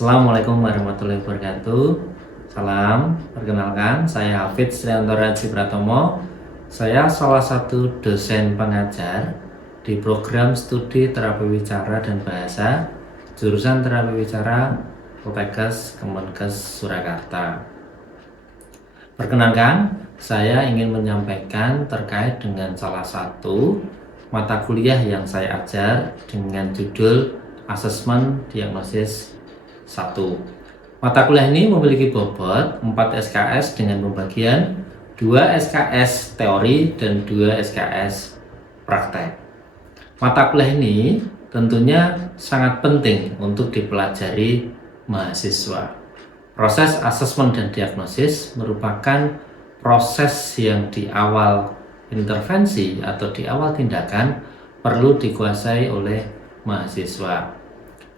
Assalamualaikum warahmatullahi wabarakatuh. Salam, perkenalkan saya Hafidz Triantoro Haji Pratomo. Saya salah satu dosen pengajar di program studi terapi wicara dan bahasa jurusan terapi wicara Poltekkes Kemenkes Surakarta. Perkenalkan, saya ingin menyampaikan terkait dengan salah satu mata kuliah yang saya ajar dengan judul Asesmen Diagnosis 1. Mata kuliah ini memiliki bobot 4 SKS dengan pembagian 2 SKS teori dan 2 SKS praktek. Mata kuliah ini tentunya sangat penting untuk dipelajari mahasiswa. Proses asesmen dan diagnosis merupakan proses yang di awal intervensi atau di awal tindakan perlu dikuasai oleh mahasiswa.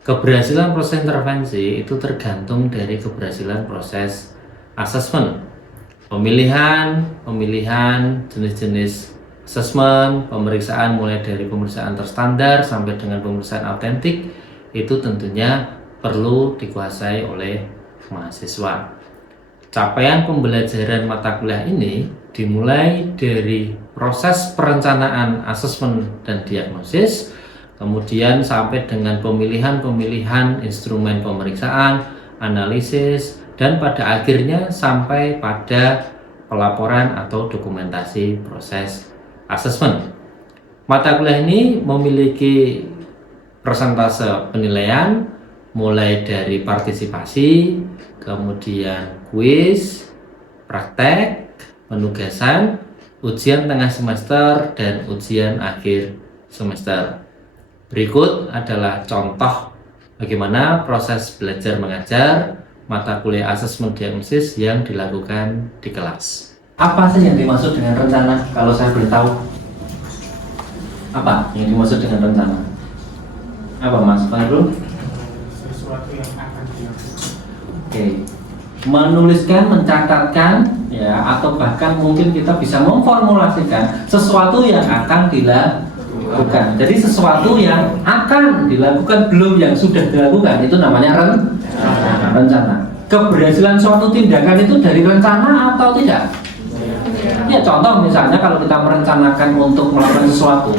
Keberhasilan proses intervensi itu tergantung dari keberhasilan proses asesmen. Pemilihan jenis-jenis asesmen, pemeriksaan mulai dari pemeriksaan terstandar sampai dengan pemeriksaan autentik itu tentunya perlu dikuasai oleh mahasiswa. Capaian pembelajaran mata kuliah ini dimulai dari proses perencanaan asesmen dan diagnosis, kemudian sampai dengan pemilihan instrumen pemeriksaan, analisis, dan pada akhirnya sampai pada pelaporan atau dokumentasi proses asesmen. Mata kuliah ini memiliki persentase penilaian mulai dari partisipasi, kemudian kuis, praktek, penugasan, ujian tengah semester, dan ujian akhir semester. Berikut adalah contoh bagaimana proses belajar mengajar mata kuliah asesmen diagnosis yang dilakukan di kelas. Apa sih yang dimaksud dengan rencana? Kalau saya boleh tahu, apa yang dimaksud dengan rencana? Apa Mas Fahrul? Sesuatu yang akan dilakukan. Oke. Menuliskan, mencatatkan, ya, atau bahkan mungkin kita bisa memformulasikan sesuatu yang akan dilakukan. Jadi sesuatu yang akan dilakukan belum yang sudah dilakukan itu namanya rencana. Keberhasilan suatu tindakan itu dari rencana atau tidak? Ya, contoh misalnya kalau kita merencanakan untuk melakukan sesuatu,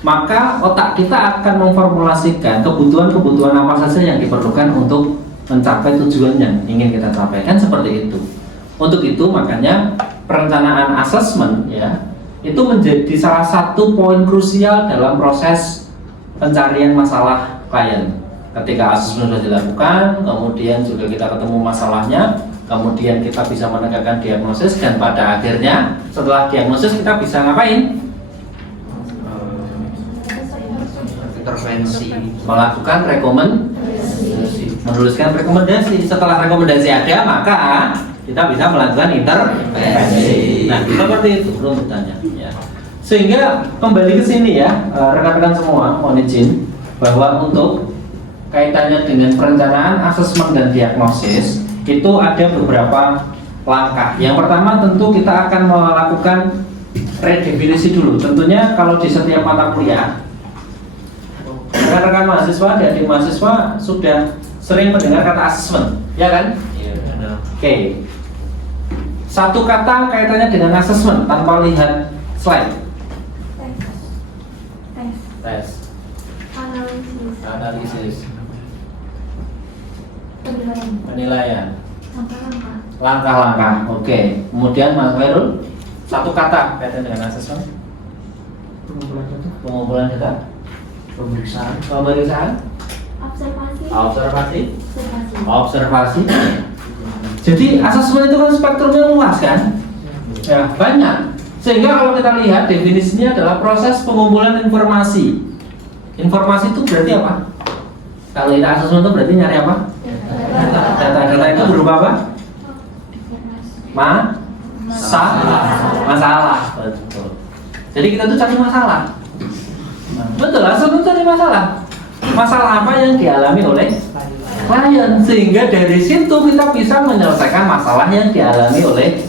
maka otak kita akan memformulasikan kebutuhan apa saja yang diperlukan untuk mencapai tujuan yang ingin kita capai, kan seperti itu. Untuk itu makanya perencanaan asesmen, ya, itu menjadi salah satu poin krusial dalam proses pencarian masalah klien. Ketika asesmen sudah dilakukan, kemudian juga kita ketemu masalahnya, kemudian kita bisa menegakkan diagnosis, dan pada akhirnya setelah diagnosis kita bisa ngapain? Intervensi, Melakukan rekomendasi, menuliskan rekomendasi. Setelah rekomendasi ada, maka kita bisa melakukan intervensi. Nah, seperti itu runtutannya, ya. Sehingga kembali ke sini, ya, rekan-rekan semua, mohon izin bahwa untuk kaitannya dengan perencanaan asesmen dan diagnosis itu ada beberapa langkah. Yang pertama tentu kita akan melakukan redefinisi dulu. Tentunya kalau di setiap mata kuliah, rekan-rekan mahasiswa dan adik mahasiswa sudah sering mendengar kata asesmen, ya kan? iya benar. Oke. Satu kata kaitannya dengan asesmen tanpa lihat slide. Tes. Analisis. Penilaian. Langkah-langkah. Oke. Kemudian Mas Khairul, satu kata kaitannya dengan asesmen. Pengumpulan data. Pemeriksaan. Observasi. Jadi asesmen itu kan spektrumnya luas, kan? Ya, banyak. Sehingga kalau kita lihat definisinya adalah proses pengumpulan informasi. Informasi itu berarti apa? Kalau kita asesmen itu berarti nyari apa? Data itu berupa apa? Masalah. Betul. Jadi kita tuh cari masalah. Betul, asesmen itu cari masalah. Masalah apa yang dialami oleh klien, sehingga dari situ kita bisa menyelesaikan masalah yang dialami oleh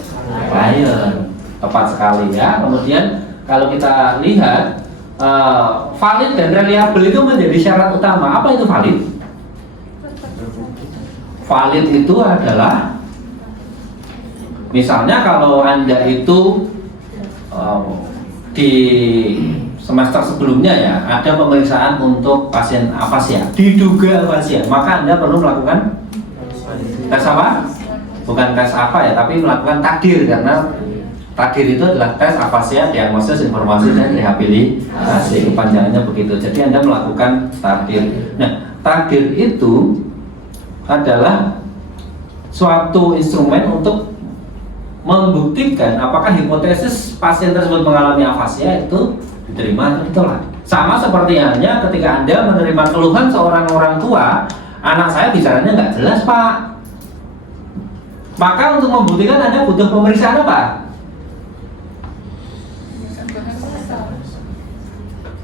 klien. Tepat sekali, ya. Kemudian kalau kita lihat valid dan reliable itu menjadi syarat utama. Apa itu valid? valid itu adalah misalnya kalau Anda itu di semester sebelumnya ya ada pemeriksaan untuk pasien afasia, diduga afasia, maka Anda perlu melakukan tes apa? Bukan tes apa ya, tapi melakukan takdir, karena takdir itu adalah tes afasia, diagnosis, informasi, dan rehabilitasi. Kepanjangannya begitu. Jadi Anda melakukan takdir. Nah, takdir itu adalah suatu instrumen untuk membuktikan apakah hipotesis pasien tersebut mengalami afasia itu diterima atau ditolak. Sama seperti halnya ketika Anda menerima keluhan seorang orang tua, anak saya bicaranya nggak jelas Pak. Maka untuk membuktikan Anda butuh pemeriksaan apa?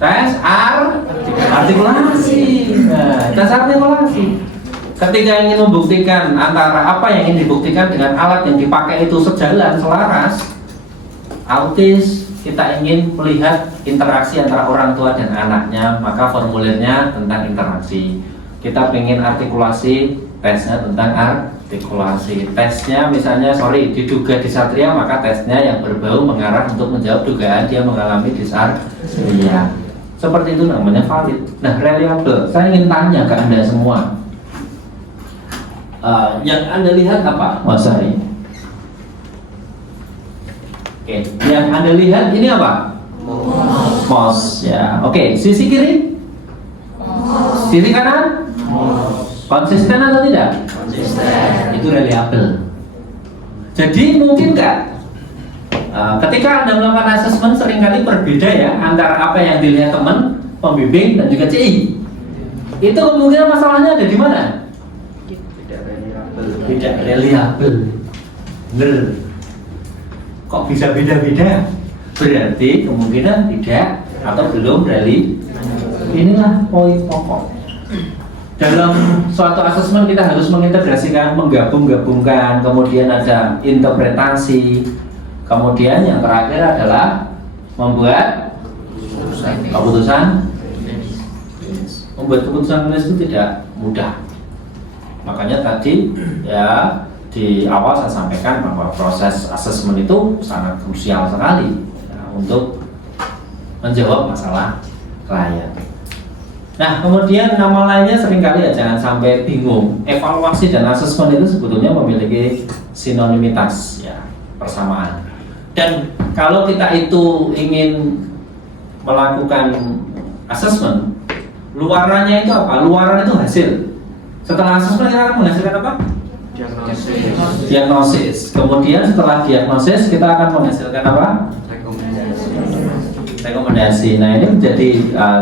Tes artikulasi. Nah, tes artikulasi. Ketika ingin membuktikan antara apa yang ingin dibuktikan dengan alat yang dipakai itu sejalan, selaras, autis, kita ingin melihat interaksi antara orang tua dan anaknya, maka formulirnya tentang interaksi. Kita ingin artikulasi, tesnya tentang artikulasi. Tesnya misalnya, diduga disartria, maka tesnya yang berbau mengarah untuk menjawab dugaan dia mengalami disartria. Seperti itu namanya valid. Nah, reliable. Saya ingin tanya ke Anda semua. Yang Anda lihat apa, Mas Ari? Oke, yang Anda lihat ini apa? Mouse. Ya, oke. Sisi kiri? Sisi kanan? Konsisten atau tidak? Konsisten. Itu reliable. Jadi mungkin nggak? Ketika Anda melakukan asesmen seringkali berbeda ya antara apa yang dilihat teman, pembimbing dan juga CI. Itu kemungkinan masalahnya ada di mana? Tidak reliable. Bener. Kok bisa beda-beda? Berarti kemungkinan tidak atau belum reliable. Inilah poin pokok. Dalam suatu asesmen kita harus mengintegrasikan, menggabung-gabungkan, kemudian ada interpretasi, kemudian yang terakhir adalah membuat keputusan. Membuat keputusan klinis itu tidak mudah. Makanya tadi ya di awal saya sampaikan bahwa proses asesmen itu sangat krusial sekali ya, untuk menjawab masalah klien. Nah, kemudian nama lainnya seringkali ya jangan sampai bingung. Evaluasi dan asesmen itu sebetulnya memiliki sinonimitas ya, persamaan. Dan kalau kita itu ingin melakukan asesmen, luarannya itu apa? Luaran itu hasil. Setelah asesmen kita akan menghasilkan apa? Diagnosis. Kemudian setelah diagnosis kita akan menghasilkan apa? Rekomendasi. Nah, ini menjadi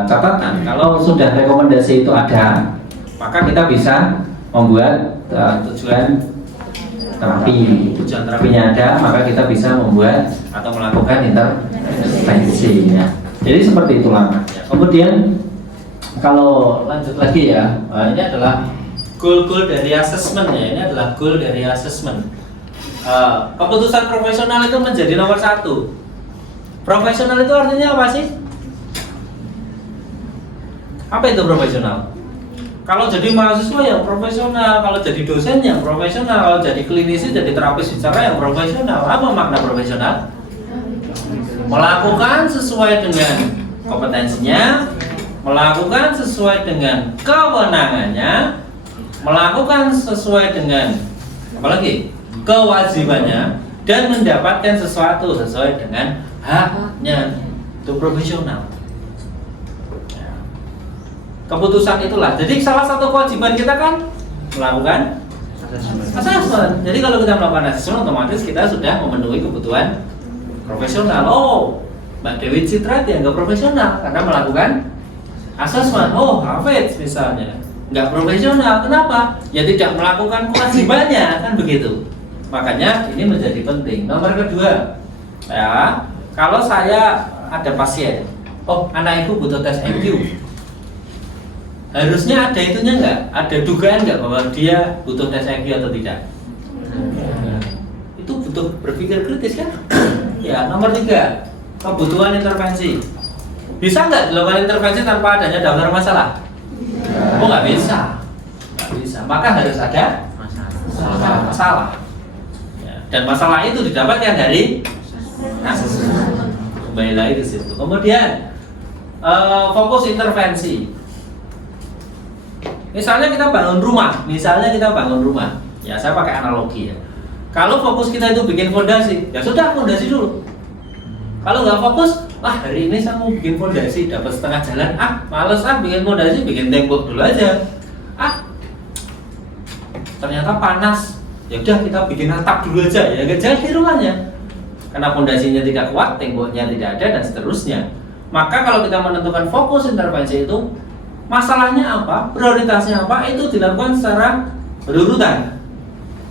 catatan. Kalau sudah rekomendasi itu ada, maka kita bisa membuat tujuan terapi. Tujuan terapinya ada, maka kita bisa membuat atau melakukan intervensi. Ya. Jadi seperti itulah. Kemudian kalau lanjut lagi ya, ini adalah goal dari asesmen ya. Ini adalah goal dari asesmen. Keputusan profesional itu menjadi nomor satu. Profesional itu artinya apa sih? Apa itu profesional? Kalau jadi mahasiswa yang profesional, kalau jadi dosen yang profesional, kalau jadi klinisi, jadi terapis bicara yang profesional. Apa makna profesional? Melakukan sesuai dengan kompetensinya, melakukan sesuai dengan kewenangannya, melakukan sesuai dengan apalagi kewajibannya, dan mendapatkan sesuatu sesuai dengan haknya. Itu profesional. Keputusan itulah. Jadi salah satu kewajiban kita kan melakukan assessment. Jadi kalau kita melakukan assessment, otomatis kita sudah memenuhi kebutuhan profesional. Oh, Mbak Dewi Citra dianggap profesional karena melakukan assessment. Oh, Hafiz misalnya nggak profesional. Kenapa? Ya tidak melakukan kewajibannya, kan begitu. Makanya ini menjadi penting. Nomor kedua, ya, kalau saya ada pasien, oh anak ibu butuh tes IQ, harusnya ada itunya nggak? Ada dugaan nggak bahwa dia butuh tes IQ atau tidak? Itu butuh berpikir kritis kan? Ya, nomor tiga, kebutuhan intervensi. Bisa nggak dilakukan intervensi tanpa adanya daftar masalah? Oh nggak bisa, nggak bisa. Maka harus ada masalah. Ya, dan masalah itu didapatkan dari asesmen. Kembali lagi ke situ. Kemudian fokus intervensi. Misalnya kita bangun rumah. Ya, saya pakai analogi ya. Kalau fokus kita itu bikin fondasi, ya sudah fondasi dulu. Kalau nggak fokus, hari ini saya mau bikin fondasi, dapat setengah jalan, males bikin fondasi, bikin tembok dulu aja. Ternyata panas, ya udah kita bikin atap dulu aja, ya nggak jadi rumahnya. Karena fondasinya tidak kuat, temboknya tidak ada dan seterusnya. Maka kalau kita menentukan fokus intervensi itu, masalahnya apa, prioritasnya apa, itu dilakukan secara berurutan.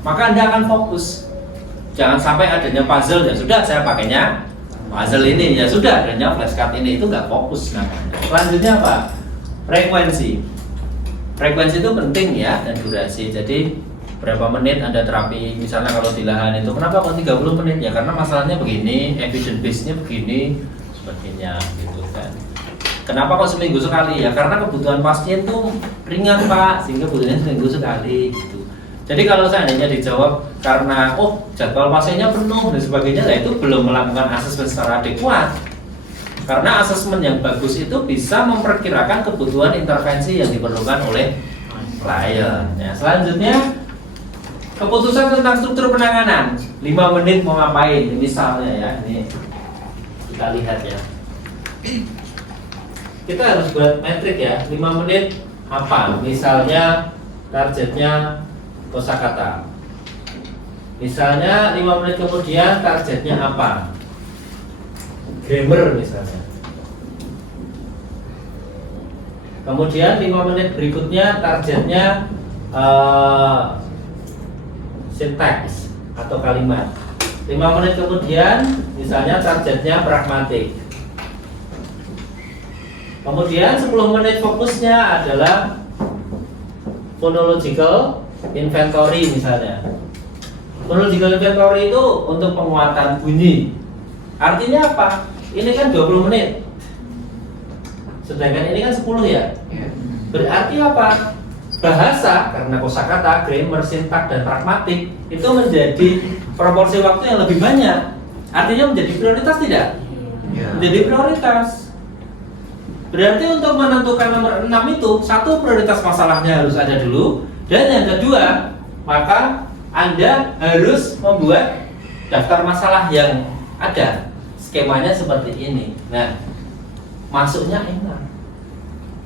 Maka Anda akan fokus. Jangan sampai adanya puzzle, ya sudah saya pakainya puzzle ini, ya sudah adanya flashcard ini, itu nggak fokus namanya. Selanjutnya apa? Frekuensi. Frekuensi itu penting ya, dan durasi. Jadi berapa menit Anda terapi, misalnya kalau di lahan itu, kenapa kok 30 menit? Ya karena masalahnya begini, evidence base-nya begini, sebagainya gitu kan. Kenapa kok seminggu sekali? Ya karena kebutuhan pasien tuh ringan Pak, sehingga butuhnya seminggu sekali gitu. Jadi kalau seandainya dijawab karena jadwal pasiennya penuh dan sebagainya, ya itu belum melakukan asesmen secara adekuat. Karena asesmen yang bagus itu bisa memperkirakan kebutuhan intervensi yang diperlukan oleh klien. Ya, selanjutnya keputusan tentang struktur penanganan. 5 menit mau ngapain? Misalnya ya, ini kita lihat ya. Kita harus buat metrik ya. 5 menit apa? Misalnya targetnya kosakata. Misalnya 5 menit kemudian targetnya apa? Grammar misalnya. Kemudian 5 menit berikutnya targetnya sintaks atau kalimat. 5 menit kemudian misalnya targetnya pragmatik. Kemudian 10 menit fokusnya adalah phonological inventory misalnya. Phonological inventory itu untuk penguatan bunyi. Artinya apa? Ini kan 20 menit. Sedangkan ini kan 10 ya. Berarti apa? Bahasa karena kosakata, grammar, sintak dan pragmatik itu menjadi proporsi waktu yang lebih banyak. Artinya menjadi prioritas tidak? Menjadi prioritas. Berarti untuk menentukan nomor 6 itu, satu, prioritas masalahnya harus ada dulu, dan yang kedua, maka Anda harus membuat daftar masalah yang ada. Skemanya seperti ini. Nah, masuknya enak.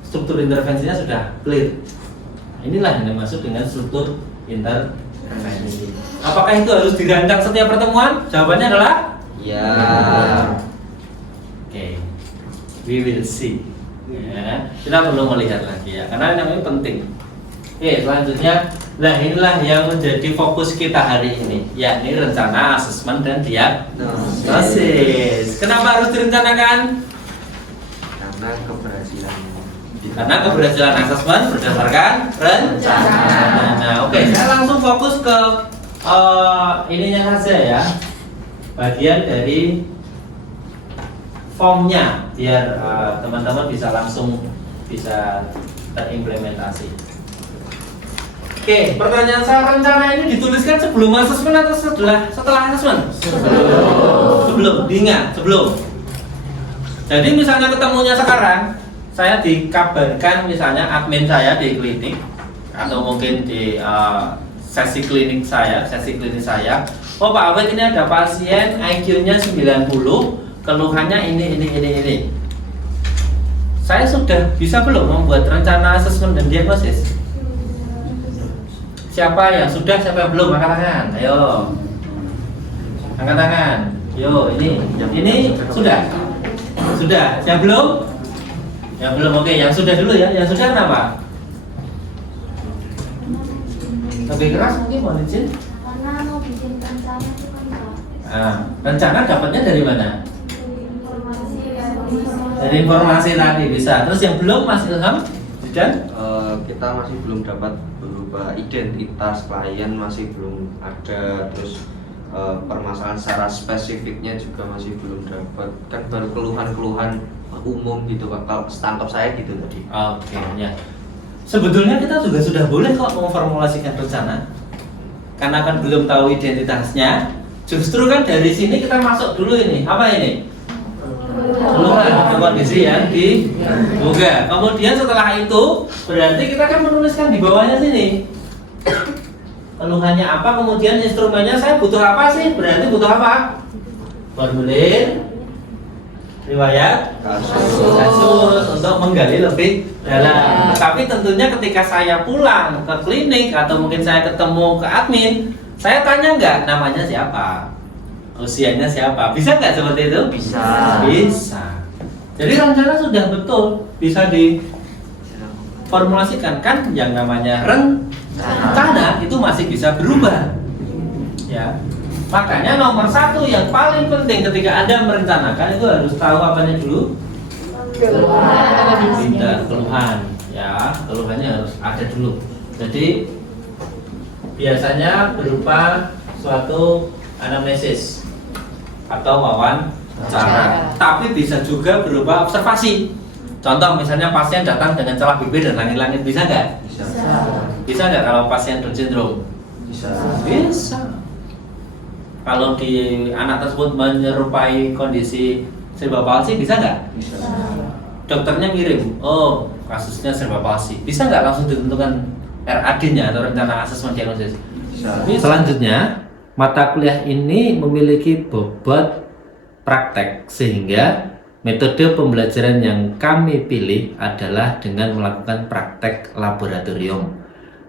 Struktur intervensinya sudah clear. Inilah yang dimaksud dengan struktur intervensi. Apakah itu harus dirancang setiap pertemuan? Jawabannya adalah ya. Oke, we will see. Ya, kita perlu melihat lagi ya, karena ini penting. Oke, selanjutnya, nah inilah yang menjadi fokus kita hari ini, yakni rencana, asesmen dan diagnosis. Kenapa harus direncanakan? Karena keberhasilan asesmen berdasarkan rencana. Nah, oke, saya langsung fokus ke ininya saja ya, bagian dari formnya, biar teman-teman bisa langsung terimplementasi. Oke, pertanyaan saya, rencana ini dituliskan sebelum asesmen atau setelah asesmen? Sebelum. Diingat, sebelum. Jadi misalnya ketemunya sekarang, saya dikabarkan misalnya admin saya di klinik atau mungkin di sesi klinik saya, oh Pak Awet ini ada pasien IQ-nya 90, keluhannya ini. Saya sudah bisa belum membuat rencana asesmen dan diagnosis? Siapa yang sudah, siapa yang belum? Angkat tangan, ayo. Angkat tangan. Yo, ini sudah. Sudah. Yang belum? Yang belum, oke. Yang sudah dulu ya. Yang sudah kenapa? Lebih keras mungkin mau izin? Karena mau bikin rencana itu kan rencana dapatnya dari mana? Dari informasi tadi bisa. Terus yang belum Mas Ilham? Dan? Kita masih belum dapat berupa identitas klien, masih belum ada. Terus permasalahan secara spesifiknya juga masih belum dapat. Kan baru keluhan-keluhan umum gitu Pak. Kalau setangkap saya gitu tadi. Oke, ya. Sebetulnya kita juga sudah boleh kok memformulasikan rencana. karena kan belum tahu identitasnya. Justru kan dari sini kita masuk dulu ini. Apa ini? Keluhan, kondisi yang diduga. Kemudian setelah itu berarti kita akan menuliskan di bawahnya sini. Keluhannya apa, kemudian instrumennya saya butuh apa sih? Berarti butuh apa? Formulir riwayat kasus untuk menggali lebih dalam. Tapi tentunya ketika saya pulang ke klinik atau mungkin saya ketemu ke admin, saya tanya nggak namanya siapa, usianya siapa, bisa nggak seperti itu? Bisa. Jadi rencana sudah betul, bisa diformulasikan kan? Yang namanya rencana itu masih bisa berubah, ya. Makanya nomor satu yang paling penting ketika Anda merencanakan itu harus tahu apanya dulu. Keluhan, ya, keluhannya harus ada dulu. Jadi biasanya berupa suatu anamnesis atau wawancara, tapi bisa juga berupa observasi. Contoh misalnya pasien datang dengan celah bibir dan langit-langit, bisa nggak? Bisa nggak kalau pasien Down syndrome? Bisa. Kalau di anak tersebut menyerupai kondisi cerebral palsy, bisa nggak? Bisa. Dokternya ngirim, oh kasusnya cerebral palsy, bisa nggak langsung ditentukan RAD-nya atau rencana asesmen diagnosis? Bisa. Selanjutnya, mata kuliah ini memiliki bobot praktek sehingga metode pembelajaran yang kami pilih adalah dengan melakukan praktek laboratorium.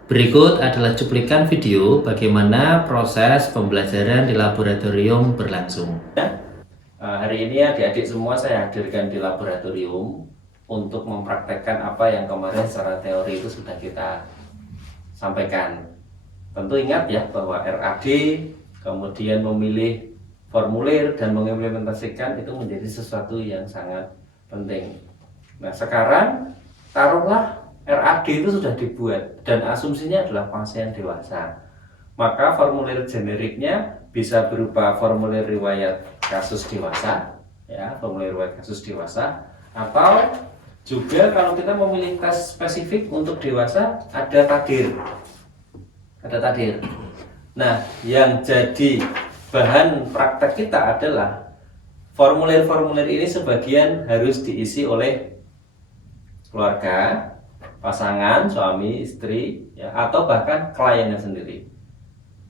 Berikut adalah cuplikan video bagaimana proses pembelajaran di laboratorium berlangsung. Hari ini adik-adik semua saya hadirkan di laboratorium untuk mempraktekkan apa yang kemarin secara teori itu sudah kita sampaikan. Tentu ingat ya bahwa RAD, kemudian memilih formulir dan mengimplementasikan itu menjadi sesuatu yang sangat penting. Nah sekarang taruhlah RAD itu sudah dibuat dan asumsinya adalah pasien dewasa. Maka formulir generiknya bisa berupa formulir riwayat kasus dewasa, ya, formulir riwayat kasus dewasa, atau juga kalau kita memilih tes spesifik untuk dewasa ada tadir. Ada tadir. Nah, yang jadi bahan praktek kita adalah formulir-formulir ini sebagian harus diisi oleh keluarga, pasangan, suami, istri, ya, atau bahkan kliennya sendiri.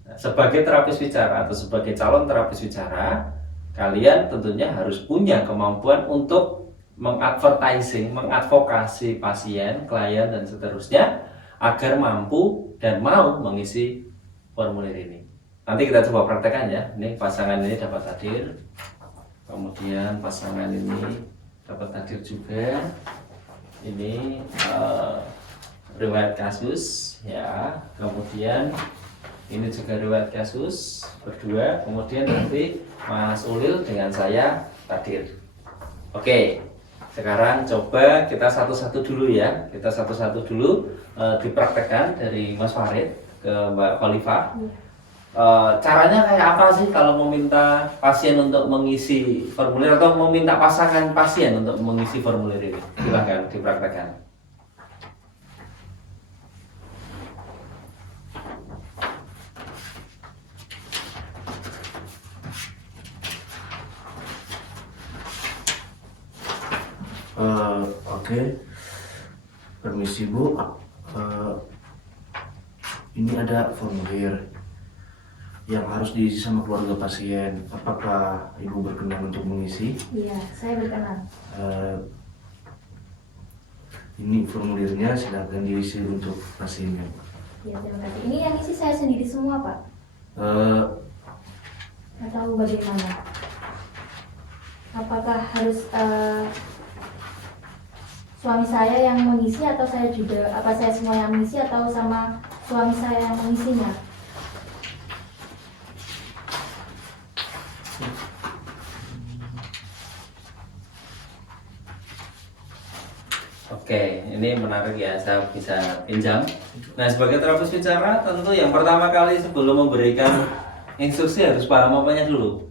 Nah, sebagai terapis bicara atau sebagai calon terapis bicara, kalian tentunya harus punya kemampuan untuk mengadvertising, mengadvokasi pasien, klien, dan seterusnya agar mampu dan mau mengisi formulir ini. Nanti kita coba praktekkan ya. Ini pasangan ini dapat hadir, kemudian pasangan ini dapat hadir juga. Ini riwayat kasus, ya. Kemudian ini juga riwayat kasus berdua. Kemudian nanti Mas Ulil dengan saya hadir. Oke, sekarang coba kita satu-satu dulu ya. Kita satu-satu dulu dipraktekkan dari Mas Farid ke Mbak Khalifah. Caranya kayak apa sih kalau meminta pasien untuk mengisi formulir atau meminta pasangan pasien untuk mengisi formulir ini? Silakan dipraktekkan. Oke. Permisi Bu, ini ada formulir yang harus diisi sama keluarga pasien. Apakah Ibu berkenan untuk mengisi? Iya, saya berkenan. Ini formulirnya, silakan diisi untuk pasiennya. Iya, terima kasih. Ini yang isi saya sendiri semua, Pak? Atau bagaimana? Apakah harus suami saya yang mengisi atau saya juga? Apa saya semua yang mengisi atau sama suami saya yang mengisinya? Oke, ini menarik ya, saya bisa pinjam. Nah, sebagai terapis bicara, tentu yang pertama kali sebelum memberikan instruksi harus paham apanya dulu.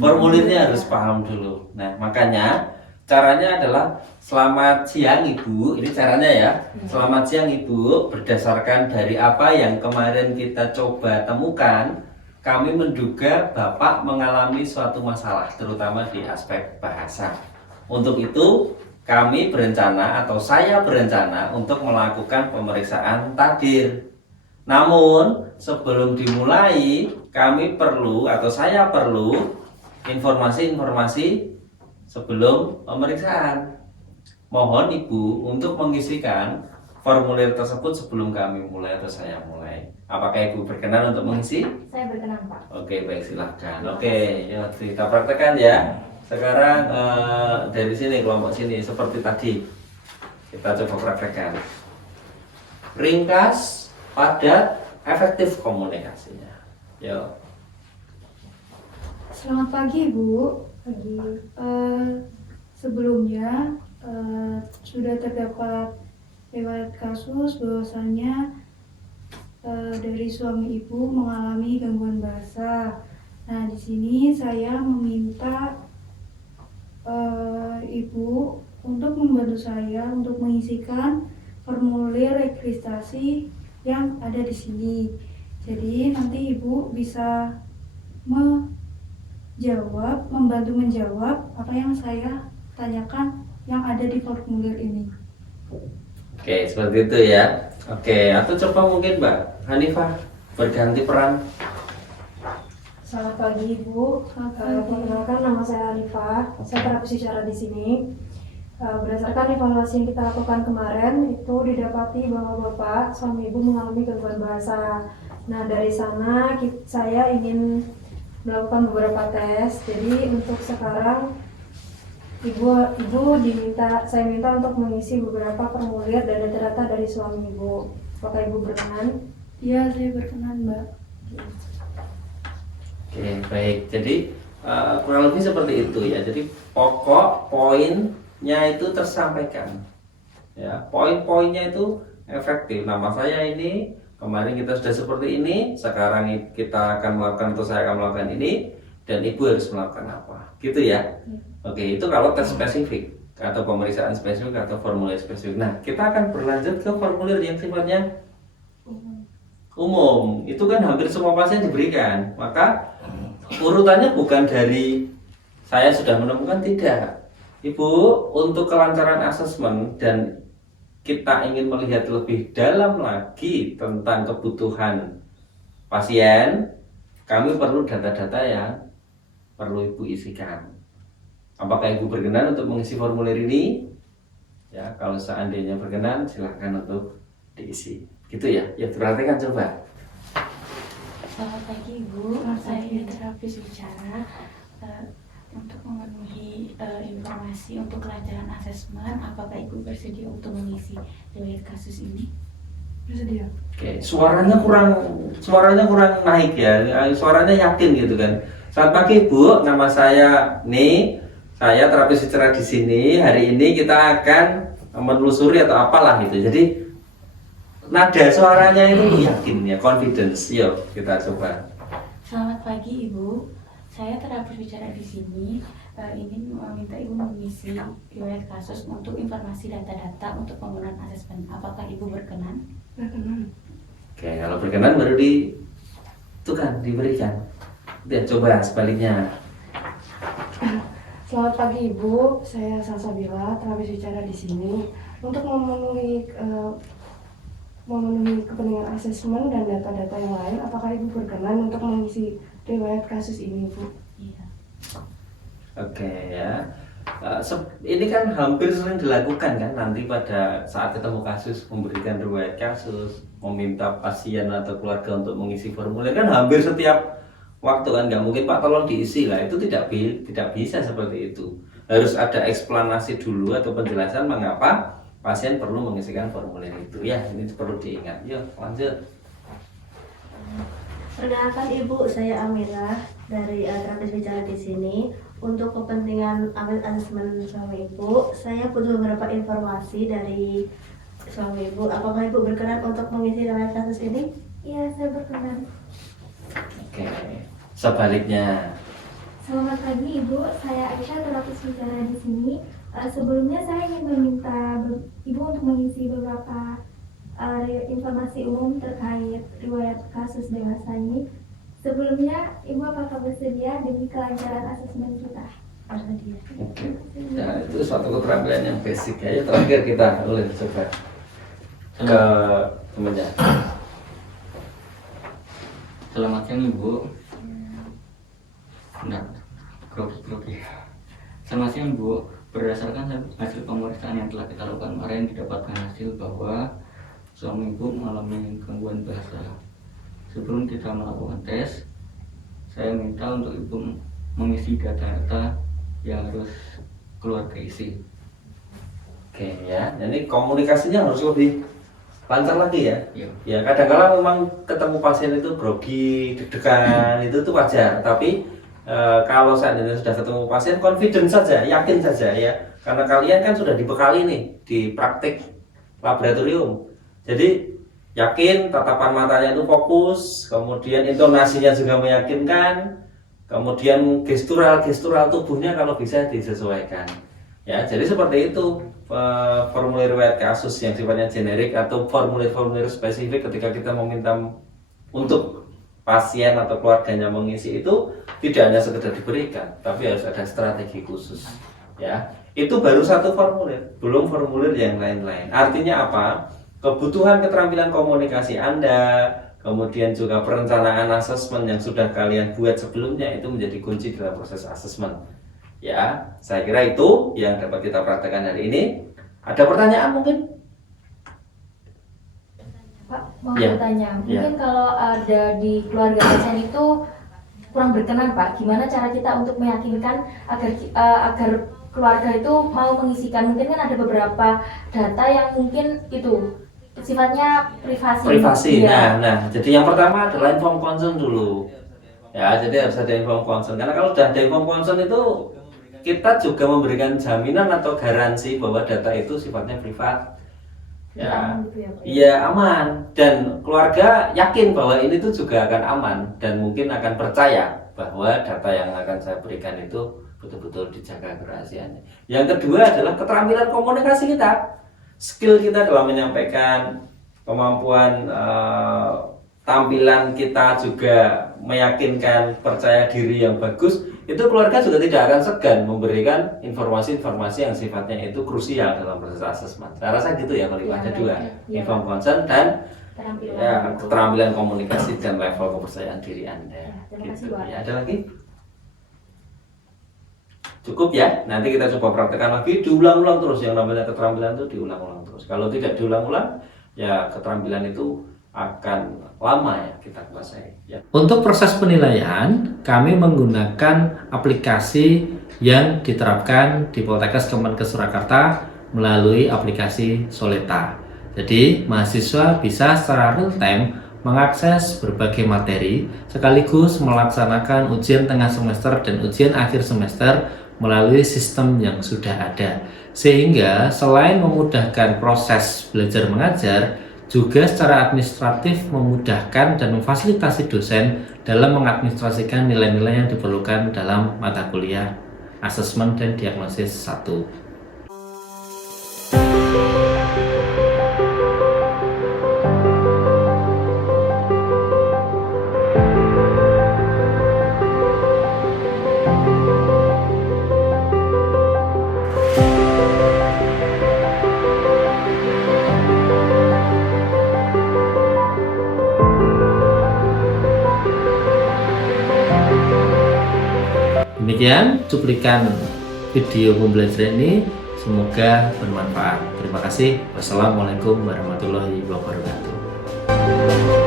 Formulirnya harus paham dulu. Nah, makanya Caranya adalah selamat siang Ibu. Ini caranya ya. Selamat siang Ibu. Berdasarkan dari apa yang kemarin kita coba temukan, kami menduga Bapak mengalami suatu masalah, terutama di aspek bahasa. Untuk itu, kami berencana atau saya berencana untuk melakukan pemeriksaan takdir. Namun, sebelum dimulai, kami perlu atau saya perlu informasi-informasi sebelum pemeriksaan. Mohon Ibu untuk mengisikan formulir tersebut sebelum kami mulai atau saya mulai. Apakah Ibu berkenan untuk mengisi? Saya berkenan, Pak. Oke, baik, silahkan. Oke, yuk kita praktekkan ya. Sekarang dari sini, kelompok sini, seperti tadi. Kita coba praktekkan. Ringkas, padat, efektif komunikasinya. Yuk. Selamat pagi, Bu. Pagi. Sebelumnya sudah terdapat riwayat kasus bahwasannya dari suami Ibu mengalami gangguan bahasa. Nah, di sini saya meminta Ibu untuk membantu saya untuk mengisikan formulir registrasi yang ada di sini. Jadi nanti Ibu bisa membantu menjawab apa yang saya tanyakan yang ada di formulir ini. Oke, seperti itu ya. Oke, atau coba mungkin Mbak Hanifah berganti peran. Selamat pagi Ibu. Perkenalkan nama saya Hanifah. Saya terapis bicara di sini. Berdasarkan evaluasi yang kita lakukan kemarin, itu didapati bahwa Bapak suami Ibu mengalami gangguan bahasa. Nah, dari sana saya ingin melakukan beberapa tes. Jadi untuk sekarang saya minta untuk mengisi beberapa formulir dan data-data dari suami Ibu. Apakah Ibu berkenan? Ya, saya berkenan, Mbak. Oke, baik. Jadi kurang lebih seperti itu ya. Jadi pokok poinnya itu tersampaikan. Ya, poin-poinnya itu efektif. Nama saya ini, kemarin kita sudah seperti ini, sekarang kita akan melakukan atau saya akan melakukan ini, dan Ibu harus melakukan apa. Gitu ya. Oke, itu kalau tes spesifik atau pemeriksaan spesifik atau formulir spesifik. Nah, kita akan berlanjut ke formulir yang sifatnya umum. Itu kan hampir semua pasien diberikan. Maka urutannya bukan dari saya sudah menemukan, tidak. Ibu, untuk kelancaran asesmen dan kita ingin melihat lebih dalam lagi tentang kebutuhan pasien, kami perlu data-data yang perlu Ibu isikan. Apakah Ibu berkenan untuk mengisi formulir ini? Ya, kalau seandainya berkenan, silahkan untuk diisi. Gitu ya. Ya, perhatikan coba. Selamat pagi Ibu, saya terapis bicara untuk memenuhi informasi untuk kelancaran asesmen. Apakah Ibu bersedia untuk mengisi riwayat kasus ini? Bersedia. Oke, suaranya kurang naik ya. Suaranya yakin gitu kan. Selamat pagi Bu, nama saya nih. Saya terapis bicara di sini. Hari ini kita akan menelusuri atau apalah gitu. Jadi nada suaranya itu yakin ya, confidence. Yuk kita coba. Selamat pagi Ibu, saya terapis bicara di sini. Ingin meminta Ibu mengisi riwayat kasus untuk informasi data-data untuk penggunaan asesmen. Apakah Ibu berkenan? Berkenan. Oke, kalau berkenan baru diberikan. Ya, coba sebaliknya. Selamat pagi Ibu, saya Salsabila, terapis bicara di sini. Untuk memenuhi kepentingan asesmen dan data-data yang lain, apakah Ibu berkenan untuk mengisi riwayat kasus ini, Bu? Iya. Oke ya. Ini kan hampir sering dilakukan kan, nanti pada saat ketemu kasus memberikan riwayat kasus, meminta pasien atau keluarga untuk mengisi formulir kan hampir setiap waktu kan. Nggak mungkin Pak tolong diisi lah, itu tidak bisa seperti itu. Harus ada eksplanasi dulu atau penjelasan mengapa pasien perlu mengisikan formulir itu ya. Ini perlu diingat. Yuk lanjut. Perkenalkan Ibu, saya Amira dari terapis bicara di sini. Untuk kepentingan asesmen suami Ibu, saya butuh beberapa informasi dari suami Ibu. Apakah Ibu berkenan untuk mengisi riwayat kasus ini? Iya, saya berkenan. Oke. Sebaliknya. Selamat pagi Ibu, saya Aisyah terapis bicara di sini. Sebelumnya saya ingin meminta Ibu untuk mengisi beberapa informasi umum terkait riwayat kasus dewasa ini. Sebelumnya, Ibu apakah bersedia demi kelancaran asesmen kita? Bersedia. Oke. Nah, itu suatu keterampilan yang basic ya. Terakhir kita boleh coba ke temannya. Selamat siang Ibu. Enggak, grogi. Selamat siang Bu. Berdasarkan hasil pemeriksaan yang telah kita lakukan kemarin, didapatkan hasil bahwa suami Ibu mengalami gangguan bahasa. Sebelum kita melakukan tes, saya minta untuk Ibu mengisi data-data yang harus keluarga isi. Oke ya, jadi komunikasinya harus lebih lancar lagi ya. Iya. Ya kadang-kala memang ketemu pasien itu grogi, deg-degan, itu tuh wajar. Tapi kalau seandainya sudah ketemu pasien, confident saja, yakin saja ya. Karena kalian kan sudah dibekali nih di praktik laboratorium. Jadi yakin, tatapan matanya itu fokus, kemudian intonasinya juga meyakinkan, kemudian gestural tubuhnya kalau bisa disesuaikan. Ya, jadi seperti itu formulir riwayat kasus yang sifatnya generik atau formulir spesifik ketika kita meminta untuk pasien atau keluarganya mengisi itu tidak hanya sekedar diberikan, tapi harus ada strategi khusus. Ya, itu baru satu formulir, belum formulir yang lain-lain. Artinya apa? Kebutuhan keterampilan komunikasi Anda, kemudian juga perencanaan asesmen yang sudah kalian buat sebelumnya itu menjadi kunci dalam proses asesmen. Ya, saya kira itu yang dapat kita praktekkan hari ini. Ada pertanyaan mungkin? Pak, mau Ya. bertanya, mungkin kalau ada di keluarga pasien itu kurang berkenan Pak, gimana cara kita untuk meyakinkan agar keluarga itu mau mengisikan? Mungkin kan ada beberapa data yang mungkin itu sifatnya privasi. Ya. Nah, jadi yang pertama adalah inform consent dulu. Ya, jadi harus ada inform consent. Karena kalau sudah ada inform consent itu kita juga memberikan jaminan atau garansi bahwa data itu sifatnya privat. Ya, iya aman, dan keluarga yakin bahwa ini tuh juga akan aman dan mungkin akan percaya bahwa data yang akan saya berikan itu betul-betul dijaga kerahasiaannya. Yang kedua adalah keterampilan komunikasi kita. Skill kita dalam menyampaikan, kemampuan tampilan kita juga meyakinkan, percaya diri yang bagus, itu keluarga juga tidak akan segan memberikan informasi-informasi yang sifatnya itu krusial dalam proses asesmen. Saya rasa gitu ya, kalau ada dua, inform consent dan keterampilan komunikasi dan level kepercayaan diri Anda. Gitu. Ya, ada lagi? Cukup ya, nanti kita coba praktekkan lagi, diulang-ulang terus. Yang namanya keterampilan itu diulang-ulang terus. Kalau tidak diulang-ulang, ya keterampilan itu akan lama ya kita kuasai. Ya. Untuk proses penilaian, kami menggunakan aplikasi yang diterapkan di Poltekkes Kemenkes Surakarta melalui aplikasi Soleta. Jadi mahasiswa bisa secara real time mengakses berbagai materi sekaligus melaksanakan ujian tengah semester dan ujian akhir semester melalui sistem yang sudah ada, sehingga selain memudahkan proses belajar mengajar, juga secara administratif memudahkan dan memfasilitasi dosen dalam mengadministrasikan nilai-nilai yang diperlukan dalam mata kuliah asesmen dan diagnosis 1. Demikian cuplikan video pembelajaran ini, semoga bermanfaat. Terima kasih. Wassalamualaikum warahmatullahi wabarakatuh.